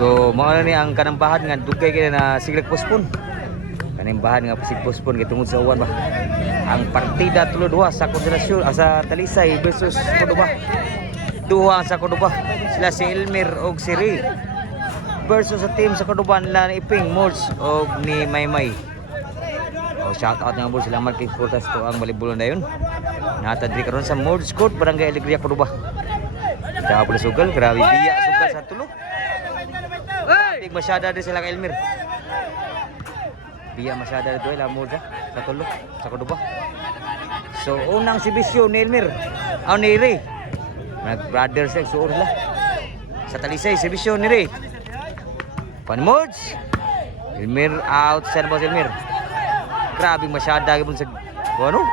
So mao ni ang kanang bahan nga dugay kay na siglag postpone. Kanang bahan nga sig postpone kay tungod sa uwan ba. Ang partida 3-2 sa Konselasyon sa Talisay versus Cordoba. Duha sa Cordoba. Sila si Elmer og si Ray versus sa team sa Cordoba nila ni Iping, Mords og ni Maymay. Oh, shout out nga bol sila Marquez Portas to ang volleyball na yun. Natadri karon sa Mords Court Barangay Alegria Cordoba. Dapat sugal, grabe biya sugal sa tulo. Big masyada din sila kay Elmer. Biya masyada dito ila Mords sa tulo sa Cordoba. So unang sibisyo ni Elmer, ni Ray. Nag-brothers like suor sila. Sa Talisay sibisyo ni Ray. Pan Mords. Elmer outside boss Elmer. Grabe masyada gyud sa ano.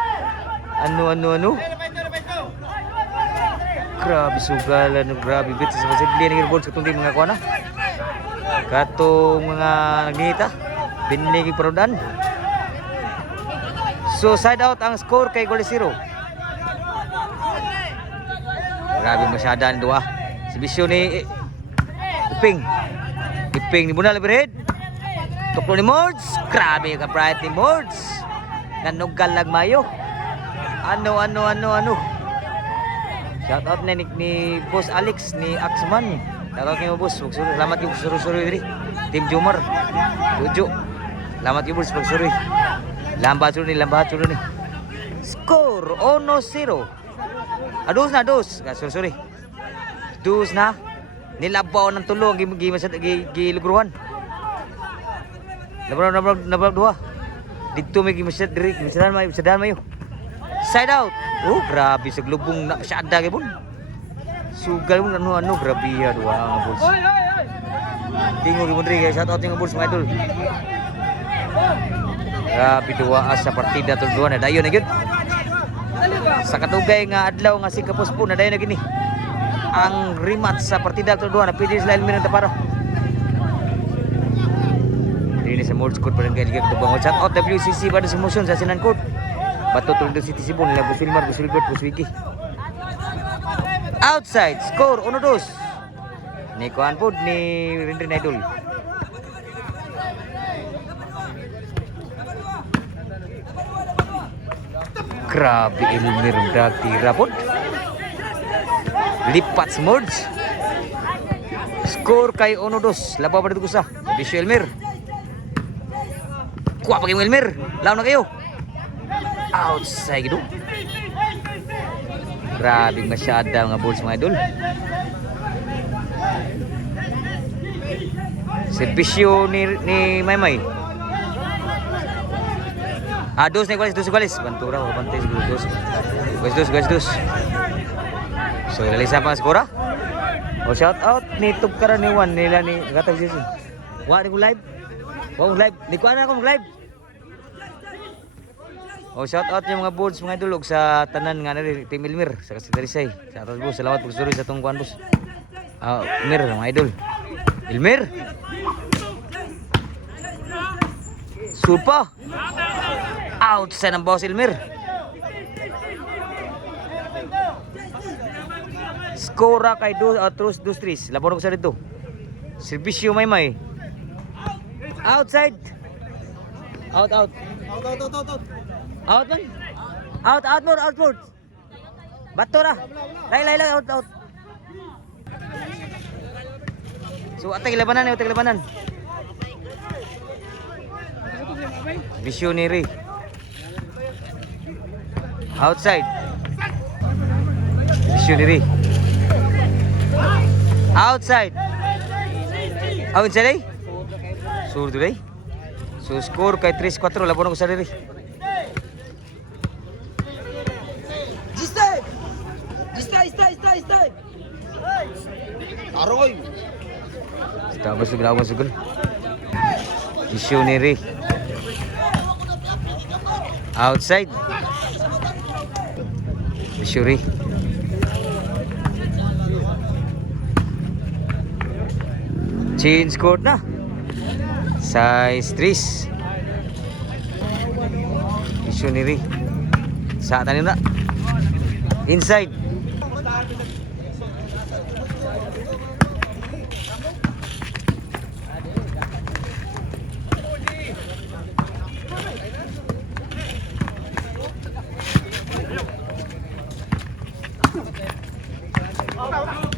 Grabe sugalan, grabe bit sa posible ni Boards katong di mga kuana. Katong mga nagnita, binili parodan. So side out ang score kay 0-0. Grabe masyada ni duha. Si Bisyo ni Iping ni Bunal overhead. Tuklo ni Mords. Grabe ka bright ni Mords. Nanugal lag mayo. Ano. Shout out na ni Boss Alex ni Axman. Shout out mo boss. Salamat yung suru-suru diri. Team Jumar. Jojo. Salamat yung boss pag-suru. Lambat suru ni. Score 1-0. Dos na. Suru-suru. Dos na. Nilabaw ng tulo gilugruhan. Nabrak dua. Dito may gimasyad diri, gimasyadahan mayo. Side out. Oh, grabe sa glubong na masyada kay bun. Sugal mo ano grabe ya dua nga bulls. Tingog mo diri, shout out nga bulls mga idol. Grabe dua sa partida tulduan na dayon na gyud. Sa katugay nga adlaw nga si Kapuspo na dayon na gini. Ang rematch sa partida tulduan na pwede sila Elmer ng Tapara. Ini sa Mords Court Barangay Alegria Cordoba. Shout out WCC pada semotion sa Sinan Court. Bato Toledo City Cebu nila Busilmar, Busilbert, Buswiki. Outside score 1-2. Ni kuan pod ni Rinrin Idol. Grabe Elmer tira pod. Lipat sa Mords. Score kay 1-2. Labaw pa dito sa Bisyo Elmer. Kuha pa kayo Elmer. Lawan na kayo. Outside gitu. Grabe masyada mga balls mga idol. Servisyo ni Maymay. Dos ni Gualis. Bantura o bantay siguro dos. So ilalisa pa ang skora. O shout out ni Tubkaran ni Juan nila ni Gatag Jesse. Wa ni ko live. Di ko ana akong live. O shout out yung mga boards mga idol sa tanan nga nari Team Elmer sa Talisay. Shout out boss, salamat po sa tong kuan boss. Elmer mga idol. Elmer. Supa. Out sa ng boss Elmer. Skora kay 2-3. Labor ko sa dito. Servisyo Maymay. Outside. Out. Out man. Out. Bato na. Lay, out. So, atay labanan. Visionary. Outside. Visionary. Outside. Outside. Sur dulay. So, score kay 3-4. Labanan ko sa diri. Stay. Aroy. Tapos sugal. Visionary. Outside. Visionary. Change court na. Size 3. Visionary. Sa tanim na. Inside.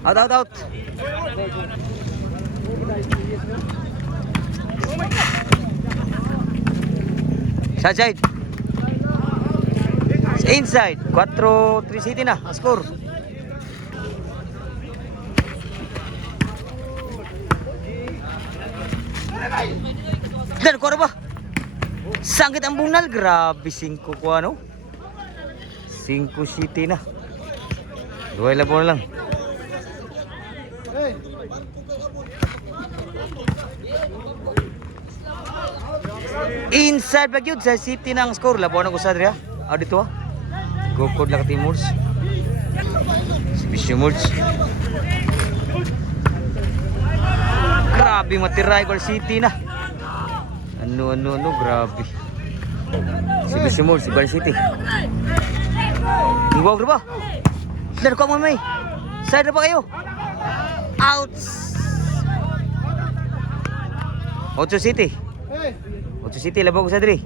Out, out, out. Side. Inside. 4-3 City na ang score. Dan ko ba? Sangkit ang bunal. Grabe 5 ko ano. 5 City na. 2 labo na lang. Inside ba yun sa City ng score. Labo na ko sa Adria. Dito Gokod lang Timurs. Sibisyo Murs. Grabe matiray ko City na. Ano, grabe. Sibisyo Murs, Ibar City. Iwag na ba? Laro ka mamay. Side na ba kayo? Out. 8 City. 8 City, labo ko sa Adri.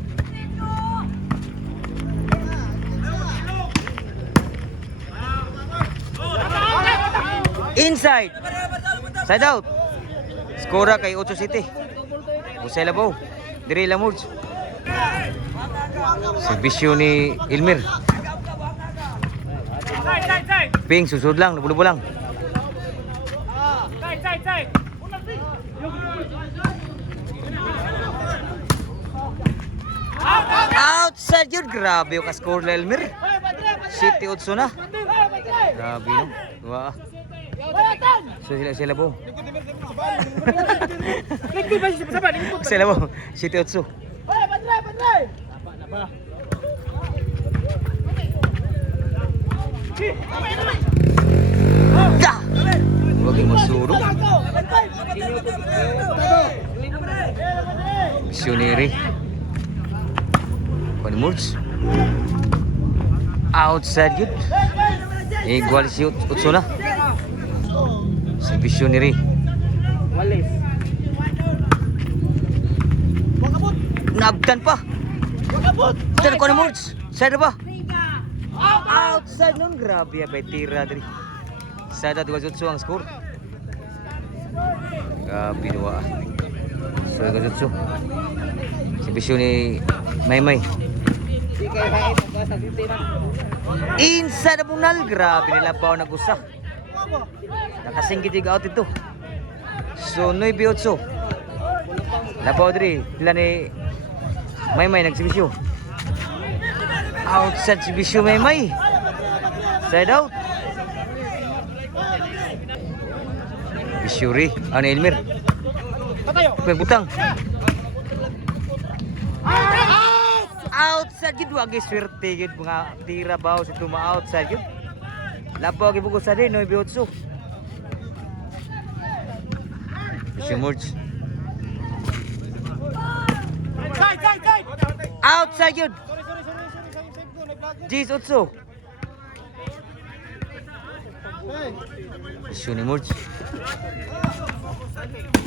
Inside. Side out. Skora kay 8 City. Usay labaw. Diri Lamurds. Servisyo ni Ilmir. Ping susud lang, bulo lang. Outside yun. Grabe yung ka-score na Ilmir. City 8 na. Grabe no. Wah. So sila po. Sila po. City 8. Da! Huwag yung masuro. Missionary. Panimurds. Outside yun. Igual si Utso na. Si Visionary. Nabdan pa. Dan ko na Murds. Side ba? Outside nun. Grabe ya. Bay tira dari. Side at Utso ang score. Grabe dua. So Utso. Si Visionary May. Inside na bunal. Grabe nila pa nag-usa. Nakasinggit yung out ito. So 9-8. Labaw diri. Pila ni May nagsibisyo. Outside sibisyo May. Side out. Bisyuri. Ano Elmir? Pagputang. Outside gid wag swerte gid mga tira baw sa tuma outside gid. Labaw gid bugos sa din 9-8. Shimurch. Outside yun. Jis 8. Shunimurch.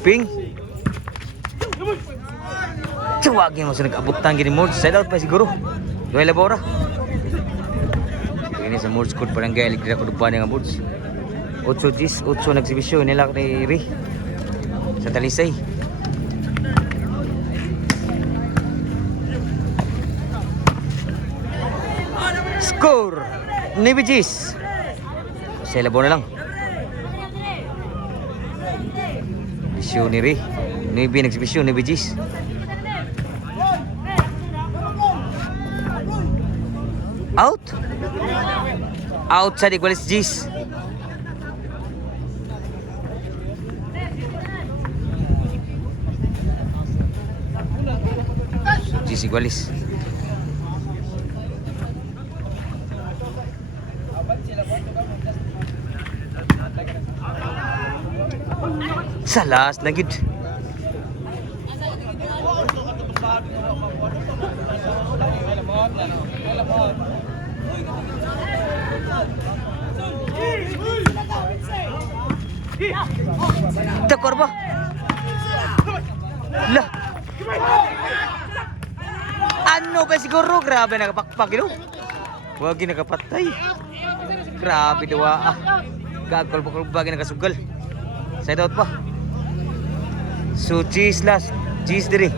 Ping. Tuwagin mo sa nag-abutan gini Murch. Side out pa siguro. Duhay labora. Ini sa Murch Court Barangay Alegria Kudupan nga Murch. 8 nagsibisyo nila ni Ri sa Talisay. Score 9 G's. Sa labo na lang. Bisyo ni Ri. 9 nagsibisyo 9 G's. Out. Outside iguales G's. G's iguales. Salas na gid. Tekor ba? Lah. Ano ba siguro? Grabe nakapakpak yun. Huwag nakapatay. Grabe dawa. Kagkulba na kasugal. Side out pa. So cheese last. Cheese diri.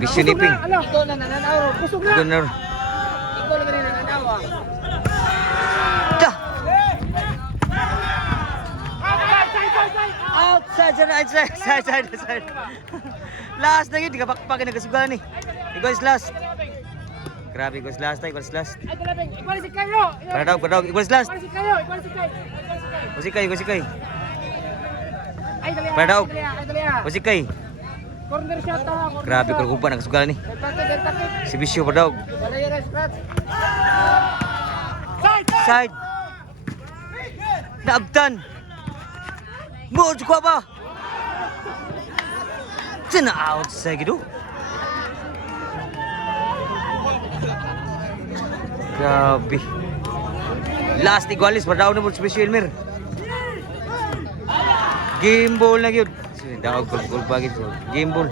Vision iping. Ito na nananaw. Kusog na. Gunner. Ikaw lang rin nananaw. Da. Outside, side. Last na yun, di ka bakpakin na kasugal ni. Ikaw is last. Grabe, ikaw is last. Ay, talapin. Ikaw si Kayo. Padawg, ikaw is last. Ikaw si Kayo. Usikay. Ay, dali. Padawg. Ay, dali. Usikay. Corner shot ta. Grabe, kulkupa na kasugal ni. Takip. Si Bisyo, padawg. Dali na scratch. Side. Naabtan. Mo, ko ba? Tina outside gitu. Grabe. Last igualis, padawg na po si Bisyo Elmer. Game ball na yun. Dawag kulkupa gitu. Game ball.